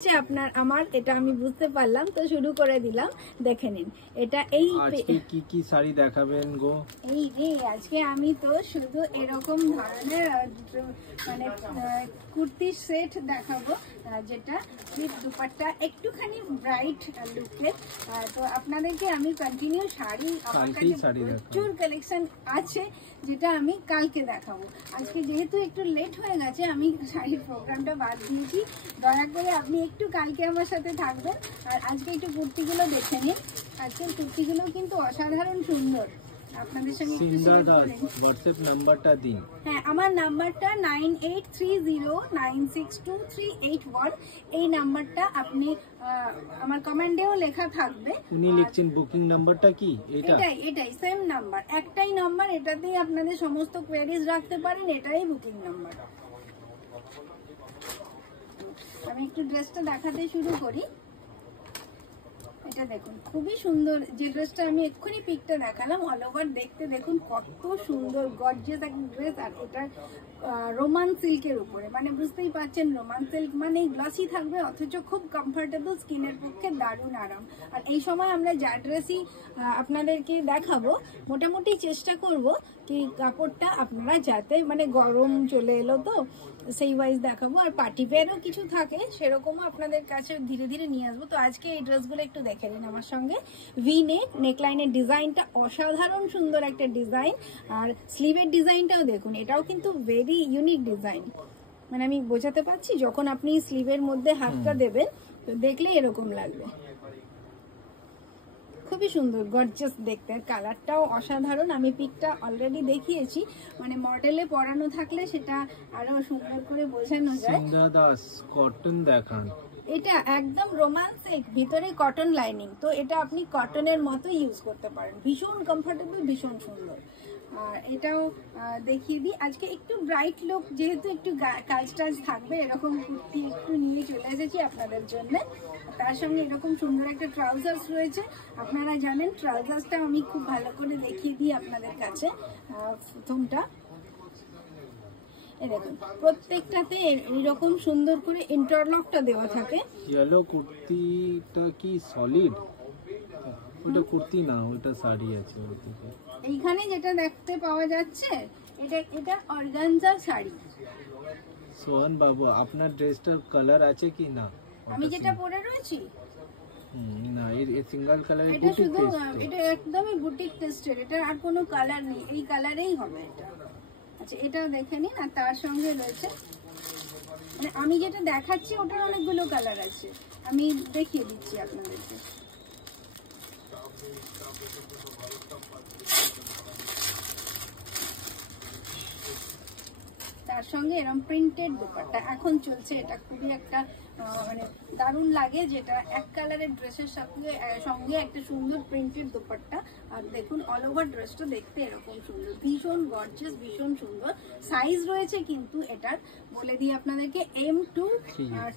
আপনার আমার এটা আমি বুঝতে পারলাম, তো শুরু করে দিলাম। দেখে নিন, এটা এই আজকে কি কি শাড়ি দেখাবেন গো? এই রে, আজকে আমি তো শুধু এরকম ধরনের মানে কুর্তি সেট দেখাবো, যেটা উইথ দুপাট্টা একটুখানি ব্রাইট লুকের। তো আপনাদেরকে আমি কন্টিনিউ শাড়ি, আমার কাছে প্রচুর কালেকশন আছে যেটা আমি কালকে দেখাবো। আজকে যেহেতু একটু লেট হয়ে গেছে, আমি শাড়ির প্রোগ্রামটা বাদ দিয়েছি। দয়া করে আপনি একটু কালকে আমার সাথে থাকবেন। আর আজকে একটু কুর্তিগুলো দেখে নিন। আজকের কুর্তিগুলো কিন্তু অসাধারণ সুন্দর। আপনাদের সঙ্গে হোয়াটসঅ্যাপ নাম্বারটা দিন। হ্যাঁ, আমার নাম্বারটা 9830962381। এই নাম্বারটা আপনি আমার কমেন্টেও লেখা থাকবে। উনি লিখছেন বুকিং নাম্বারটা কি? এটাই সেম নাম্বার, একটাই নাম্বার, এটাতেই আপনাদের সমস্ত কোয়েরিজ রাখতে পারেন। এটাই বুকিং নাম্বার। আমি একটু ড্রেসটা দেখাতে শুরু করি। এটা দেখুন, খুবই সুন্দর। যে ড্রেসটা আমি এক্ষুনি পিকটা দেখালাম, অল ওভার দেখতে দেখুন কত সুন্দর গর্জিয়াস একটা ড্রেস। আর এটা রোমান সিল্কের উপরে, মানে বুঝতেই পারছেন রোমান সিল্ক মানে গ্লসি থাকবে, অথচ খুব কমফোর্টেবল, স্কিনের পক্ষে দারুণ আরাম। আর এই সময় আমরা যা ড্রেসই আপনাদেরকে দেখাবো, মোটামুটি চেষ্টা করব কি কাপড়টা আপনারা যাতে, মানে গরম চলে এলো তো সেই ওয়াইজ দেখাবো। আর পার্টি ওয়্যারও কিছু থাকে, সেরকমও আপনাদের কাছে ধীরে ধীরে নিয়ে আসবো। তো আজকে এই ড্রেসগুলো একটু দেখে নিন আমার সঙ্গে। ভি নেক, নেকলাইনের ডিজাইনটা অসাধারণ সুন্দর একটা ডিজাইন। আর স্লিভের ডিজাইনটাও দেখুন, এটাও কিন্তু ভেরি ইউনিক ডিজাইন। মানে আমি বোঝাতে পারছি, যখন আপনি স্লিভের মধ্যে হাতটা দেবেন তো দেখলে এরকম লাগবে। খুবই সুন্দর, গর্জিয়াস দেখতে। কালারটাও অসাধারণ। আমি পিকটা অলরেডি দেখিয়েছি, মানে মডেলে পরানো থাকলে সেটা আরো সুন্দর করে বোঝানো যায়। কটন দেখান। এটা একদম রোমান্স, ভিতরে কটন লাইনিং, তো এটা আপনি কটনের মতো ইউজ করতে পারেন। ভীষণ কমফোর্টেবল, ভীষণ সুন্দর। আর এটাও দেখিয়ে দিই। আজকে একটু ব্রাইট লুক, যেহেতু একটু কাজ টাজ থাকবে, এরকম কুর্তি একটু নিয়ে চলে এসেছি আপনাদের জন্য। তার সঙ্গে এরকম সুন্দর একটা ট্রাউজার্স রয়েছে। আপনারা জানেন ট্রাউজার্সটা আমি খুব ভালো করে দেখিয়ে দিই আপনাদের কাছে। প্রথমটা এই দেখুন, প্রত্যেকটাতে এরকম সুন্দর করে ইন্টারলকটা দেওয়া থাকে। ইয়েলো কুর্তিটা কি সলিড? ওটা কুর্তি না, ওটা শাড়ি আছে। এইখানে যেটা দেখতে পাওয়া যাচ্ছে, এটা অর্গানজা শাড়ি। সোহান বাবু, আপনার ড্রেসটার কালার আছে কি না? আমি যেটা পরে রয়েছি না, এই সিঙ্গেল কালার। এটা শুধু, এটা একদমই বুটিক টেস্টের। এটা আর কোনো কালার নেই, এই কালারেই হবে এটা। আচ্ছা, এটাও দেখে নিন। আর তার সঙ্গে রয়েছে, মানে আমি যেটা দেখাচ্ছি ওটার অনেকগুলো কালার আছে, আমি দেখিয়ে দিচ্ছি আপনাদেরকে। তার সঙ্গে এরকম প্রিন্টেড দোপাট্টা এখন চলছে। এটা খুবই একটা মানে দারুণ লাগে, যেটা এক কালারের ড্রেসের সঙ্গে একটা সুন্দর প্রিন্টেড দোপাট্টা। আর দেখুন অল ওভার ড্রেসটা দেখতে এরকম সুন্দর, ভীষণ গর্জিয়াস, ভীষণ সুন্দর। সাইজ রয়েছে কিন্তু এটার, বলে দিই আপনাদেরকে, M2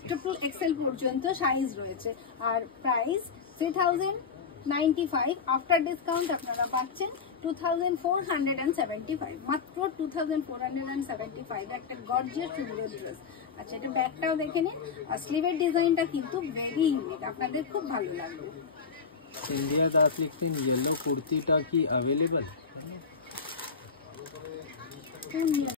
ট্রিপল XL পর্যন্ত সাইজ রয়েছে। আর প্রাইস 3095। আফটার ডিসকাউন্ট আপনারা পাচ্ছেন 2475, মাত্র 2475। একটা গর্জিয়াস সুন্দর ড্রেস। আচ্ছা, এটা ব্যাগটাও দেখে নিন। আর স্লিভের ডিজাইনটা কিন্তু ভেরি ইউনিক, আপনাদের খুব ভালো লাগবে। সিন্ধিয়া দাস লিখছেন ইয়েলো কুর্তিটা কি অ্যাভেলেবল?